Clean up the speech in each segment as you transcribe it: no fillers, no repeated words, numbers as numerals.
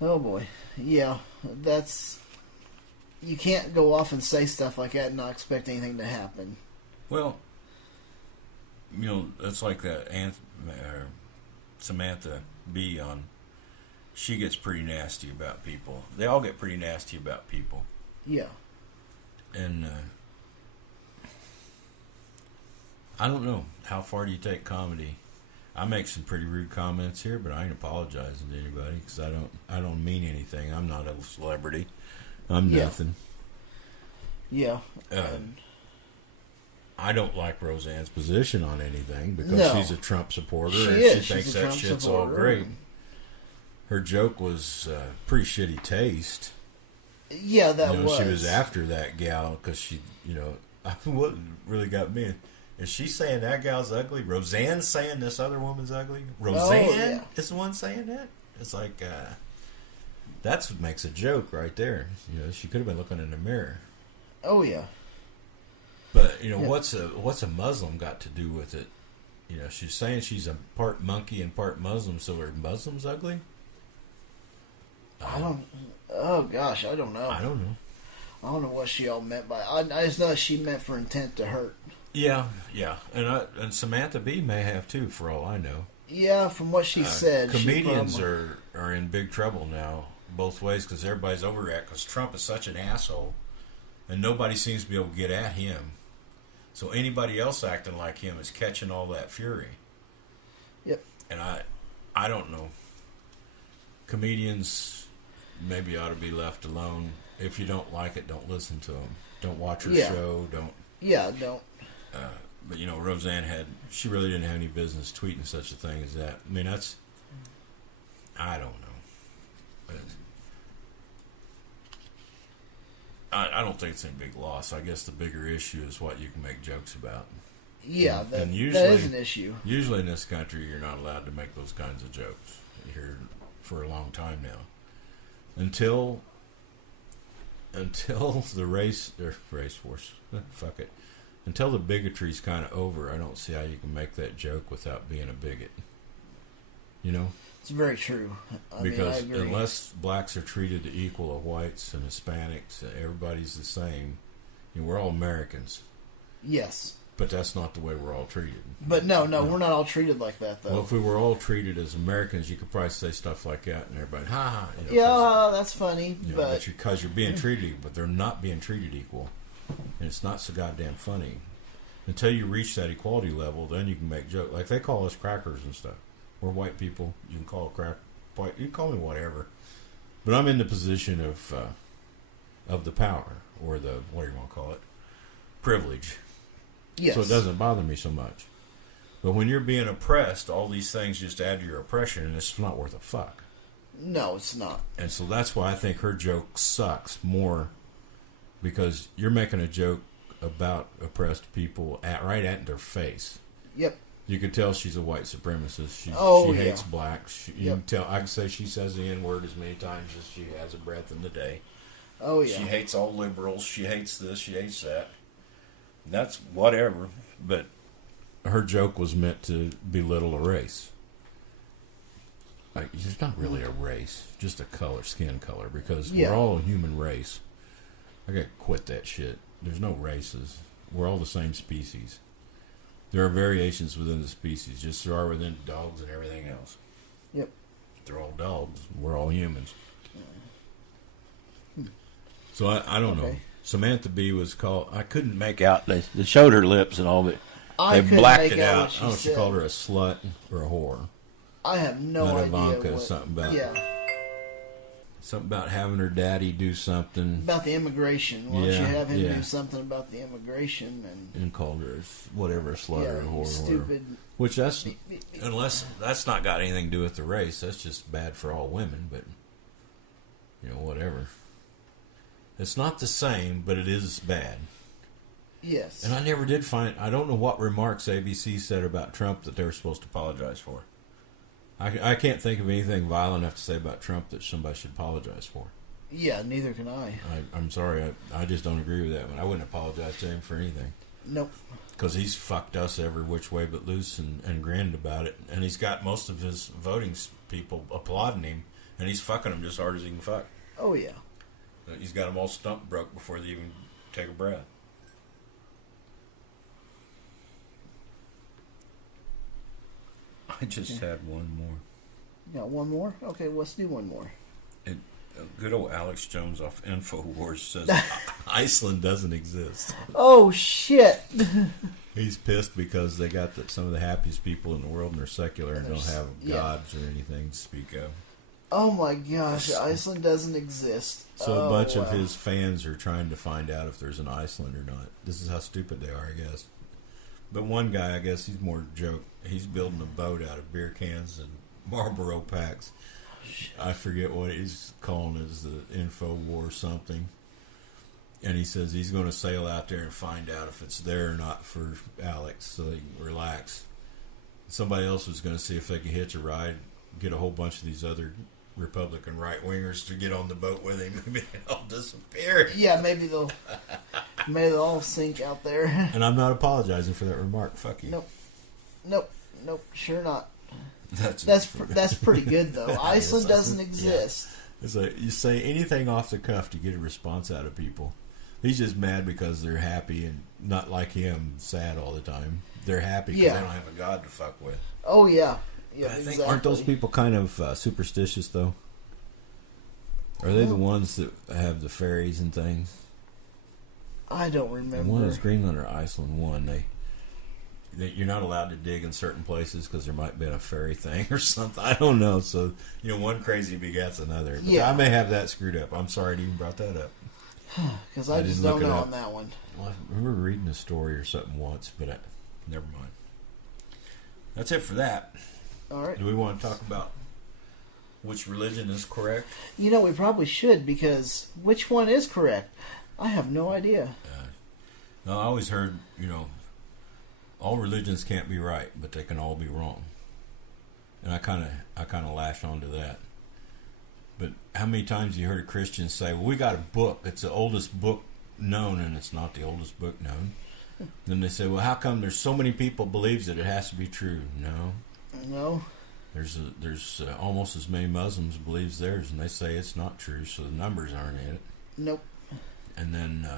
Oh boy. Yeah, that's you can't go off and say stuff like that and not expect anything to happen. Well, that's like that Samantha Bee on. She gets pretty nasty about people. They all get pretty nasty about people. Yeah. And I don't know. How far do you take comedy? I make some pretty rude comments here, but I ain't apologizing to anybody because I don't mean anything. I'm not a celebrity. I'm nothing. Yeah. I don't like Roseanne's position on anything because she's a Trump supporter she thinks that shit's all great. Her joke was pretty shitty taste. Yeah, that was. She was after that gal because she, what really got me is she saying that gal's ugly? Roseanne's saying this other woman's ugly? Roseanne is the one saying that? It's like, that's what makes a joke right there. She could have been looking in the mirror. Oh, yeah. But, what's a Muslim got to do with it? She's saying she's a part monkey and part Muslim, so are Muslims ugly? Oh, gosh, I don't know. I don't know. I don't know what she all meant by it. I just know she meant for intent to hurt. Yeah. And Samantha Bee may have, too, for all I know. Yeah, from what she said. Comedians are in big trouble now, both ways, because everybody's overreacting, because Trump is such an asshole, and nobody seems to be able to get at him. So anybody else acting like him is catching all that fury. Yep. And I don't know. Comedians maybe ought to be left alone. If you don't like it, don't listen to them. Don't watch her show. Don't. Yeah, don't. But Roseanne she really didn't have any business tweeting such a thing as that. I mean, I don't know. But I don't think it's any big loss. I guess the bigger issue is what you can make jokes about. Yeah, and usually, that is an issue. Usually in this country, you're not allowed to make those kinds of jokes here for a long time now. Until the race force, fuck it. Until the bigotry's kind of over, I don't see how you can make that joke without being a bigot. It's very true. Because unless blacks are treated equal of whites and Hispanics, everybody's the same. We're all Americans. Yes. But that's not the way we're all treated. But no, we're not all treated like that, though. Well, if we were all treated as Americans, you could probably say stuff like that, and everybody, ha ha. Yeah, that's funny. But because you're being treated, but they're not being treated equal, and it's not so goddamn funny. Until you reach that equality level, then you can make jokes. Like they call us crackers and stuff. We're white people. You can call you can call me whatever. But I'm in the position of the power, or the what do you want to call it, privilege. Yes. So it doesn't bother me so much. But when you're being oppressed, all these things just add to your oppression, and it's not worth a fuck. No, it's not. And so that's why I think her joke sucks more, because you're making a joke about oppressed people right at their face. Yep. You can tell she's a white supremacist. She hates blacks. You can tell. I can say she says the N-word as many times as she has a breath in the day. Oh, yeah. She hates all liberals. She hates this. She hates that. That's whatever. But her joke was meant to belittle a race. Like, it's not really a race, just a color, skin color, because we're all a human race. I gotta quit that shit. There's no races. We're all the same species. There are variations within the species, just there are within dogs and everything else. Yep. They're all dogs. We're all humans. So I don't know. Samantha Bee was called. I couldn't make out. They showed her lips and all, but they blacked it out. I don't know if she called her a slut or a whore. I have no idea. Ivanka, something about having her daddy do something about the immigration. Why don't you have him do something about the immigration and called her whatever, a slut or a whore, stupid. Which that's unless that's not got anything to do with the race. That's just bad for all women. But whatever. It's not the same, but it is bad. Yes. And I never did find. I don't know what remarks ABC said about Trump that they were supposed to apologize for. I can't think of anything violent enough to say about Trump that somebody should apologize for. Yeah, neither can I. I'm sorry. I just don't agree with that one. I wouldn't apologize to him for anything. Nope. Because he's fucked us every which way but loose and grinned about it. And he's got most of his voting people applauding him and he's fucking them just hard as he can fuck. Oh yeah. He's got them all stump broke before they even take a breath. I just had one more. You got one more? Okay, let's do one more. Good old Alex Jones off InfoWars says Iceland doesn't exist. Oh shit! He's pissed because they got some of the happiest people in the world and they're secular and don't have gods or anything to speak of. Oh my gosh, Iceland doesn't exist. So a bunch of his fans are trying to find out if there's an Iceland or not. This is how stupid they are, I guess. But one guy, I guess he's more joke. He's building a boat out of beer cans and Marlboro packs. I forget what he's calling it, the Info War something. And he says he's going to sail out there and find out if it's there or not for Alex, so he can relax. Somebody else was going to see if they could hitch a ride, get a whole bunch of these other Republican right-wingers to get on the boat with him. Maybe they'll all disappear. Yeah, maybe they'll all sink out there. And I'm not apologizing for that remark. Fuck you. Nope, sure not. That's pretty good though. Iceland doesn't exist. Yeah. It's like you say anything off the cuff to get a response out of people. He's just mad because they're happy and not like him, sad all the time. They're happy because they don't have a god to fuck with. Oh yeah, I think, aren't those people kind of superstitious though? Are they the ones that have the fairies and things? I don't remember. And one is Greenland or Iceland. One you're not allowed to dig in certain places because there might be a fairy thing or something. I don't know. So, one crazy begets another. But I may have that screwed up. I'm sorry to even brought that up. Because I just don't know on that one. Well, I remember reading a story or something once, but never mind. That's it for that. All right. Do we want to talk about which religion is correct? We probably should, because which one is correct? I have no idea. No, I always heard, all religions can't be right, but they can all be wrong. And I kind of latched onto that. But how many times have you heard a Christian say, well, we got a book, it's the oldest book known, and it's not the oldest book known. Then they say, well, how come there's so many people believes that it has to be true? No. There's almost as many Muslims believes theirs, and they say it's not true, so the numbers aren't in it. Nope. And then,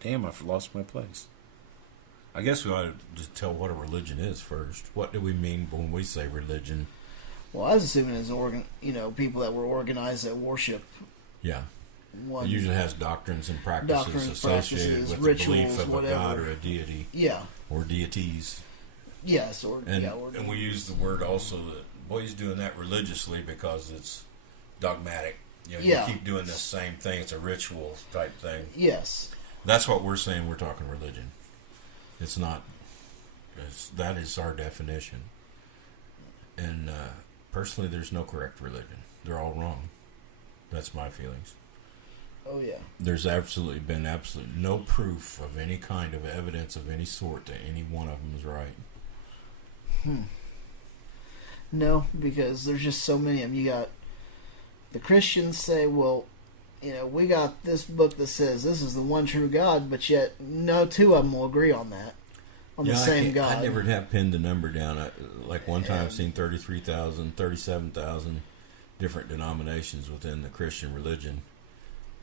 damn, I've lost my place. I guess we ought to just tell what a religion is first. What do we mean when we say religion? Well, I was assuming it's people that were organized that worship. Yeah. One. It usually has doctrines and practices associated with rituals, the belief of whatever. a god or a deity. Yeah. Or deities. Yes, and we use the word also that boy's doing that religiously because it's dogmatic. You keep doing the same thing. It's a ritual type thing. Yes. That's what we're saying. We're talking religion. It's not. That is our definition. And personally, there's no correct religion. They're all wrong. That's my feelings. Oh yeah. There's been absolutely no proof of any kind of evidence of any sort that any one of them is right. No, because there's just so many of them. You got the Christians say, well, we got this book that says this is the one true God, but yet no two of them will agree on that. On the same God. I never have pinned the number down. One time I've seen 33,000, 37,000 different denominations within the Christian religion.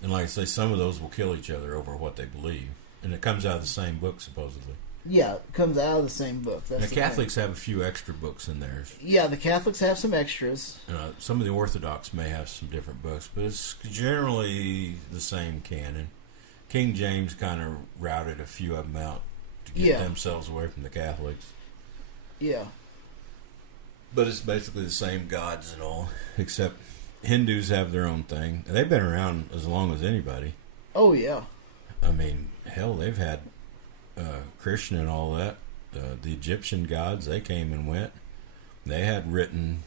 And like I say, some of those will kill each other over what they believe. And it comes out of the same book, supposedly. Yeah, it comes out of the same book. The Catholics have a few extra books in theirs. Yeah, the Catholics have some extras. Some of the Orthodox may have some different books, but it's generally the same canon. King James kind of routed a few of them out to get themselves away from the Catholics. Yeah. But it's basically the same gods and all, except Hindus have their own thing. They've been around as long as anybody. Oh, yeah. I mean, hell, they've had Krishna and all that. The Egyptian gods, they came and went. They had written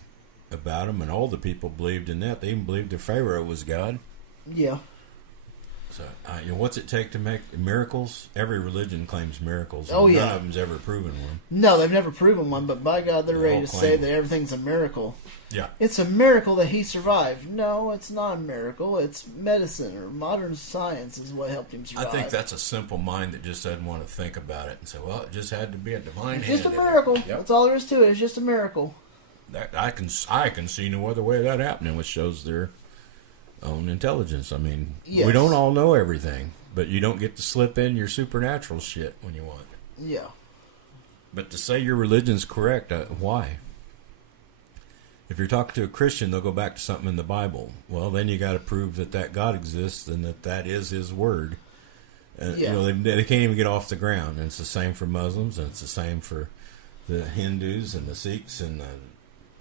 about them, and all the people believed in that. They even believed the Pharaoh was God. Yeah. So, what's it take to make miracles? Every religion claims miracles. Oh, and yeah. None of them's ever proven one. No, they've never proven one, but by God, they're They ready all to claim say it. that everything's a miracle. Yeah. It's a miracle that he survived. No, it's not a miracle. It's medicine or modern science is what helped him survive. I think that's a simple mind that just doesn't want to think about it and say, well, it just had to be a divine It's hand just a in it. miracle. Yep. That's all there is to it. It's just a miracle. That, I can see no other way of that happening, which shows their own intelligence. I mean, Yes. we don't all know everything, but you don't get to slip in your supernatural shit when you want. Yeah. But to say your religion's correct, why? If you're talking to a Christian, they'll go back to something in the Bible. Well, then you got to prove that God exists and that is His word. And Yeah. they can't even get off the ground. And it's the same for Muslims, and it's the same for the Hindus and the Sikhs and the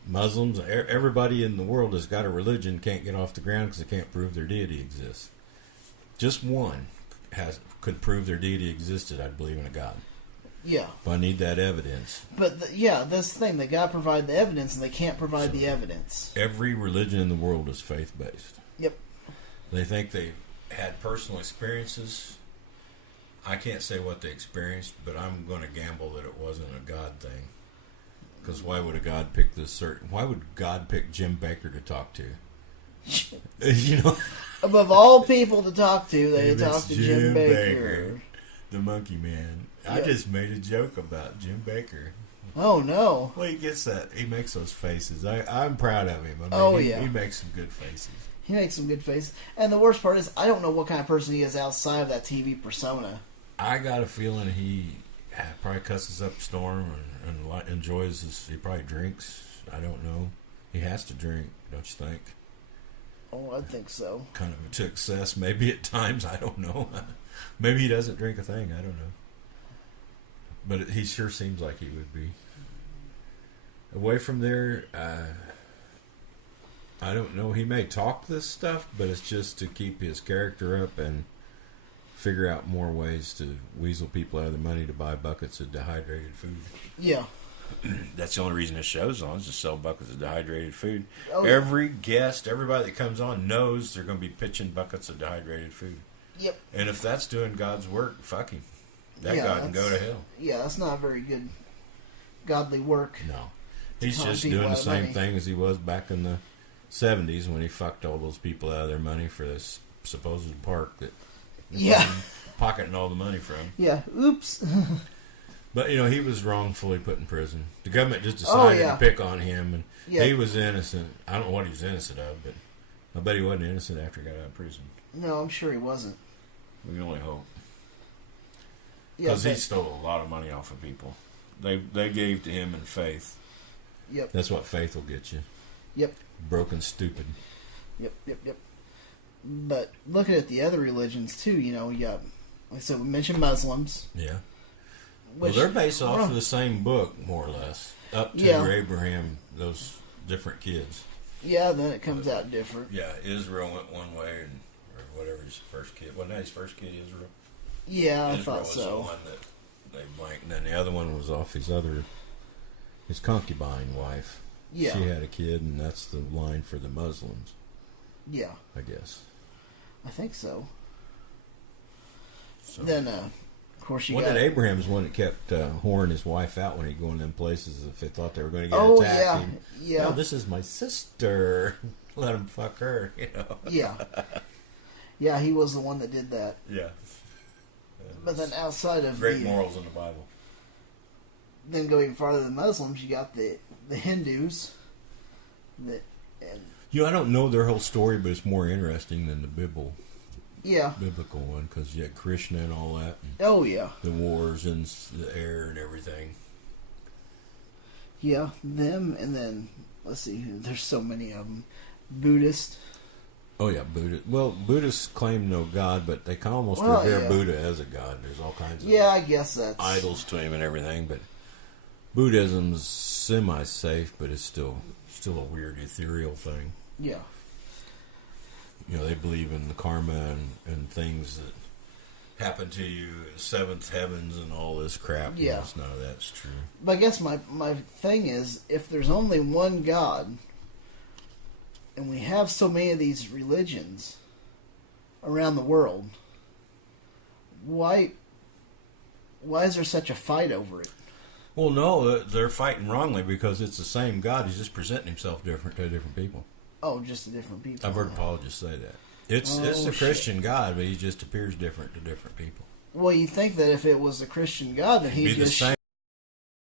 Muslims. Everybody in the world that's got a religion can't get off the ground because they can't prove their deity exists. Just one could prove their deity existed. I'd believe in a God. Yeah. But I need that evidence. But, that's the thing. They got to provide the evidence, and they can't provide the evidence. Every religion in the world is faith-based. Yep. They think they had personal experiences. I can't say what they experienced, but I'm going to gamble that it wasn't a God thing. Because why would why would God pick Jim Baker to talk to? You know? Above all people to talk to, they It's talk to Jim Baker. The monkey man. I Yeah. just made a joke about Jim Baker. Oh, no. Well, he gets that. He makes those faces. I'm proud of him. I mean, Yeah. He makes some good faces. He makes some good faces. And the worst part is, I don't know what kind of person he is outside of that TV persona. I got a feeling he probably cusses up a storm and enjoys this. He probably drinks. I don't know. He has to drink, don't you think? Oh, I think so. Kind of to excess, maybe at times. I don't know. Maybe he doesn't drink a thing. I don't know. But he sure seems like he would be. Away from there, I don't know. He may talk this stuff, but it's just to keep his character up and figure out more ways to weasel people out of their money to buy buckets of dehydrated food. Yeah. That's the only reason this show's on, is to sell buckets of dehydrated food. Oh, yeah. Every guest, everybody that comes on knows they're going to be pitching buckets of dehydrated food. Yep. And if that's doing God's work, fuck him. That Yeah, God can go to that's- hell. Yeah, that's not very good godly work. No. He's Telling just people doing the out of same money. thing as he was back in the 70s when he fucked all those people out of their money for this supposed park that Yeah. pocketing all the money from. Yeah. Oops. But, he was wrongfully put in prison. The government just decided yeah. to pick on him, and Yeah. he was innocent. I don't know what he was innocent of, but I bet he wasn't innocent after he got out of prison. No, I'm sure he wasn't. We can only hope. Yeah. Because he but- stole a lot of money off of people. They gave to him in faith. Yep. That's what faith will get you. Yep. Broken, stupid. Yep. But looking at the other religions too, you got, like I said, we mentioned Muslims. Yeah. Which, Well, they're based off well, of the same book, more or less. Up to Yeah. Abraham, those different kids. Yeah, then it comes out different. Yeah, Israel went one way, or whatever his first kid. Wasn't that his first kid, Israel? Yeah, I Israel thought was the so. one that they blanked. And then the other one was off his concubine wife. Yeah. She had a kid, and that's the line for the Muslims, Yeah, I guess. I think so. So. Then, of course, you One got. that Abraham's one that kept whoring his wife out when he'd go in them places if they thought they were going to get Oh, attacked. yeah. He'd, Yeah. "No, this is my sister. Let him fuck her, Yeah. Yeah, he was the one that did that. Yeah. But then outside of Great the, morals in the Bible. then go even farther than Muslims, you got the Hindus. That and I don't know their whole story, but it's more interesting than the yeah. biblical one because you had Krishna and all that, and Oh yeah. the wars and the air and everything. Yeah, them, and then let's see. There's so many of them. Buddhist. Oh yeah, Buddha. Well, Buddhists claim no God, but they can almost Well, revere yeah. Buddha as a god. There's all kinds of Yeah, I guess that's idols to him and everything, but Buddhism's semi-safe, but it's still a weird ethereal thing. Yeah. They believe in the karma and things that happen to you, seventh heavens and all this crap. Yeah. None of that's true. But I guess my thing is, if there's only one God, and we have so many of these religions around the world, why is there such a fight over it? Well, no, they're fighting wrongly because it's the same God. He's just presenting himself different to different people. Oh, just the different people. I've heard apologists say that. It's a Christian God, but he just appears different to different people. Well, you think that if it was a Christian God, that It'd be the same.